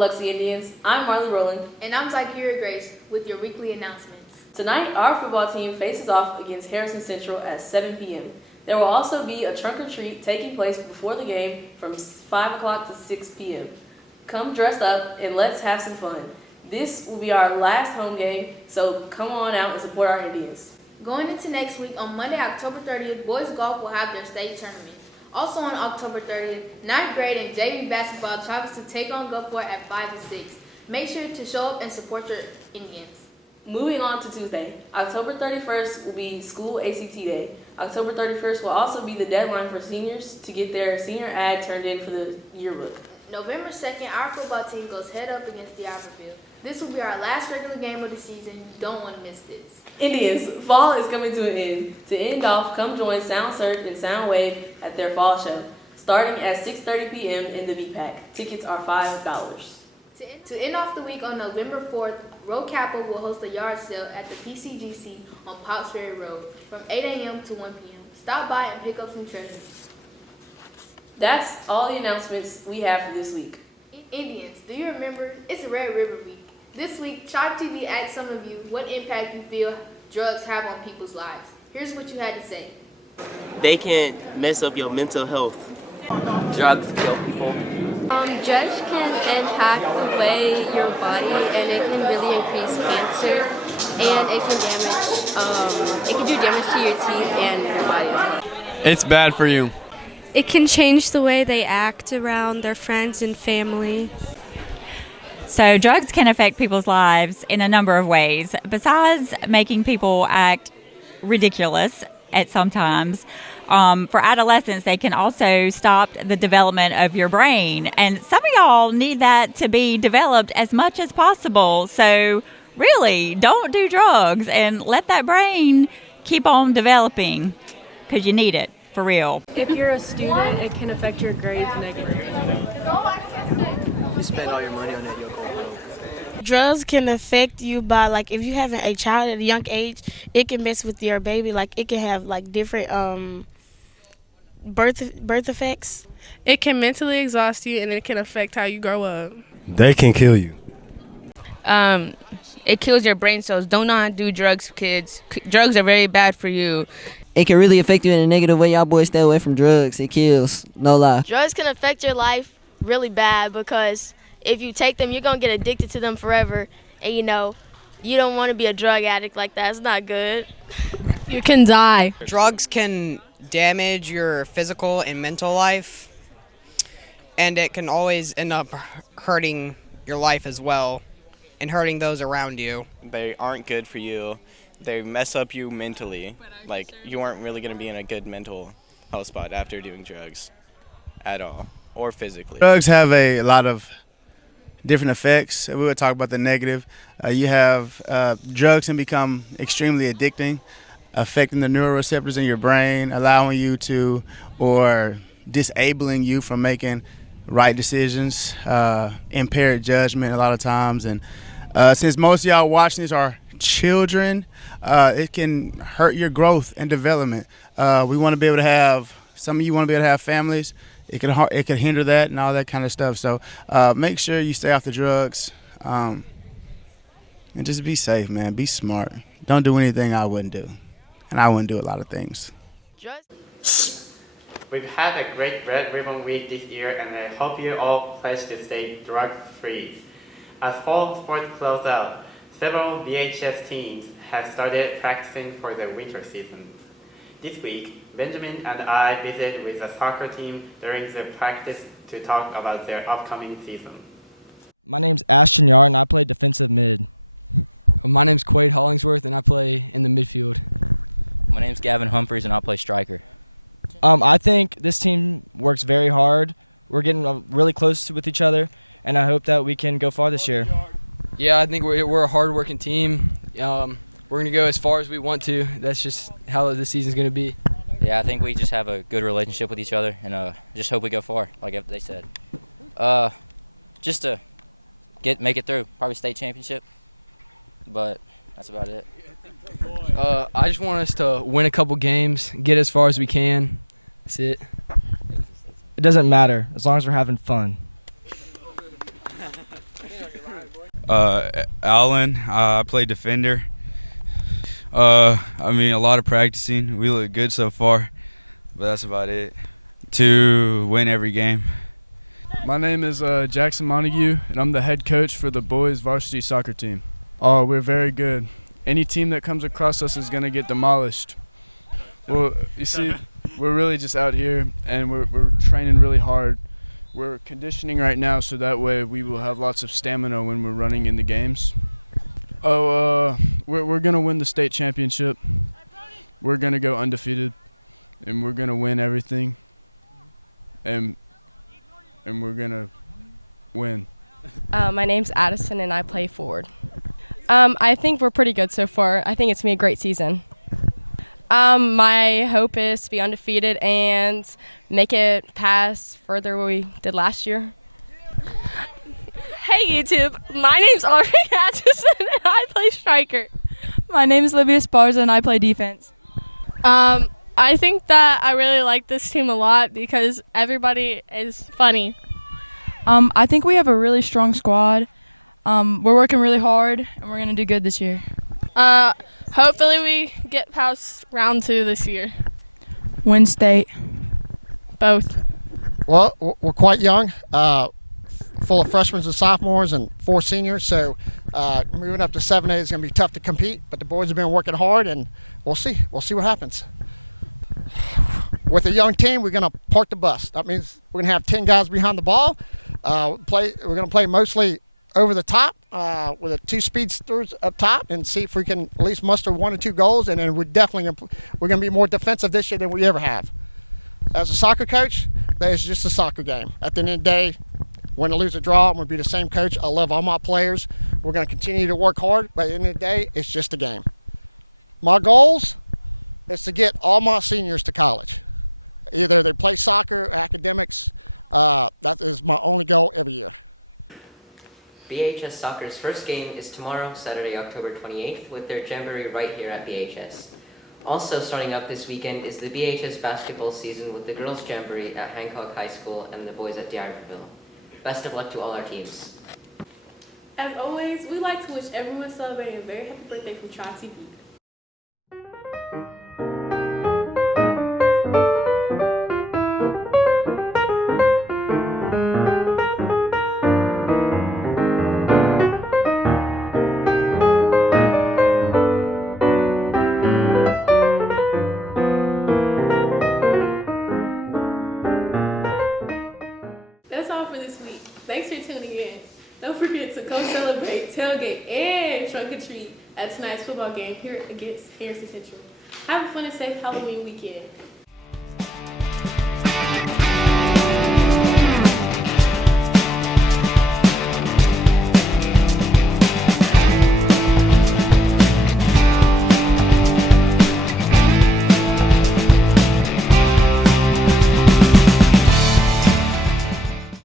Biloxi Indians. I'm Marley Rowland. And I'm Zykeria Grace with your weekly announcements. Tonight, our football team faces off against Harrison Central at 7 p.m. There will also be a trunk or treat taking place before the game from 5 o'clock to 6 p.m. Come dressed up and let's have some fun. This will be our last home game, so come on out and support our Indians. Going into next week, on Monday, October 30th, boys golf will have their state tournament. Also on October 30th, 9th grade and JV basketball tries to take on Gulfport at 5 and 6. Make sure to show up and support your Indians. Moving on to Tuesday, October 31st will be School ACT Day. October 31st will also be the deadline for seniors to get their senior ad turned in for the yearbook. November 2nd, our football team goes head up against D'Iberville. This will be our last regular game of the season. You don't want to miss this. Indians, fall is coming to an end. To end off, come join Sound Surge and Sound Wave at their fall show, starting at 6:30 p.m. in the VPAC. Tickets are $5. To end off the week on November 4th, Road Capital will host a yard sale at the PCGC on Pops Ferry Road from 8 a.m. to 1 p.m. Stop by and pick up some treasures. That's all the announcements we have for this week. Indians, do you remember? It's Red River Week. This week, Chop TV asked some of you what impact you feel drugs have on people's lives. Here's what you had to say. They can mess up your mental health. Drugs kill people. Drugs can impact the way your body, and it can really increase cancer, and it can do damage to your teeth and your body as well. It's bad for you. It can change the way they act around their friends and family. So drugs can affect people's lives in a number of ways. Besides making people act ridiculous at some times, for adolescents, they can also stop the development of your brain. And some of y'all need that to be developed as much as possible. So really, don't do drugs and let that brain keep on developing because you need it, for real. If you're a student, it can affect your grades negatively. You spend all your money on that. Drugs can affect you by, like, if you having a child at a young age, it can mess with your baby. Like, it can have, like, different birth effects. It can mentally exhaust you, and it can affect how you grow up. They can kill you. It kills your brain cells. Do not do drugs, kids. Drugs are very bad for you. It can really affect you in a negative way. Y'all boys stay away from drugs. It kills. No lie. Drugs can affect your life really bad because if you take them, you're going to get addicted to them forever. And, you don't want to be a drug addict like that. It's not good. You can die. Drugs can damage your physical and mental life. And it can always end up hurting your life as well and hurting those around you. They aren't good for you. They mess up you mentally. Like, you aren't really going to be in a good mental health spot after doing drugs at all, or physically. Drugs have a lot of different effects. We would talk about the negative. You have drugs can become extremely addicting, affecting the neuroreceptors in your brain, allowing you to, or disabling you from making right decisions, impaired judgment a lot of times. And since most of y'all watching these are children, it can hurt your growth and development. We want to be able to have, some of you want to be able to have families. It could hinder that and all that kind of stuff. So make sure you stay off the drugs and just be safe, man. Be smart. Don't do anything I wouldn't do. And I wouldn't do a lot of things. We've had a great Red Ribbon Week this year, and I hope you all pledge to stay drug-free. As fall sports close out, several VHS teams have started practicing for the winter season. This week, Benjamin and I visited with a soccer team during the practice to talk about their upcoming season. My name's Ashton Yard, and I play defensive mid. My name's Quade Hollingsworth, and I play in the midfield. My name's Gavin Humphreys, and I play striker. I think this team works very hard. We're getting really close with each other, and I hope that we can go far this year. Yeah, I think we're a hard-working team. We're going to go as far as we want to. That's just how this season's going to be. Yeah, I think we just have a good relationship with each other, and just hope we go far, like they said. Just to make it through, probably state championship, but that's about it. I just want us to win a couple games, get as far as we can. That's it. It doesn't matter as long as we're having fun. Allen, I play defender. I mean, a lot of practicing. We look good so far, but that's about it. To win every game. My name is Jackson Montague, and I'm the head coach for the boys varsity soccer team. Oh, we're very good. Any team that comes across us is going to get demolished. Well, you see, we're really just out here, and we're training really hard. We're conditioning right now, so that way we will have lots of stamina when we're running in the games. We're going to win the state championship. We're going to go undefeated, and we're going to win everything. And we're going to win. My name's Addison, and I play forward. I think we're pretty good so far. I think it's going to be a great season. My hope is to be undefeated and make it past further what we did last year. Hey YouTube, my name's Aubrey Atchison and I play striker. My name is Livia Sparza and I play defense. I think that I really like this team a lot because everybody is funny. I think we have a really strong squad. We're working really hard and we're going to do good this year. Hopefully we get past round 2 this year. Win state. Both. Well, we're quite young, full of freshmen and sophomores and 4 seniors, so moving up to 7A is going to be tough to compete, but the boys have been working hard, and we'll see what happens. With a young team, we're going to park the bus. That means we're going to have 10 guys behind the ball. We're going to play mostly over the top with 2 speedsters up top and see if we can at least muster 1 or 2 goals, and then we're going to be more defensive this year than we ever have. As a soccer coach, that is just a soccer game. At the end of the day, win or lose or draw, I'm going to be the same coach. I love all my players. We're going to continue to work hard, but at the end of the day, it's just a game. My goals is to get all my seniors to college. Either they play soccer or academics. That is my only goal every year. BHS Soccer's first game is tomorrow, Saturday, October 28th, with their jamboree right here at BHS. Also starting up this weekend is the BHS basketball season with the girls' jamboree at Hancock High School and the boys at D'Iberville. Best of luck to all our teams. As always, we'd like to wish everyone celebrating a very happy birthday from Tri-TV. Thanks for tuning in. Don't forget to come celebrate, tailgate, and trunk or treat at tonight's football game here against Harrison Central. Have a fun and safe Halloween weekend.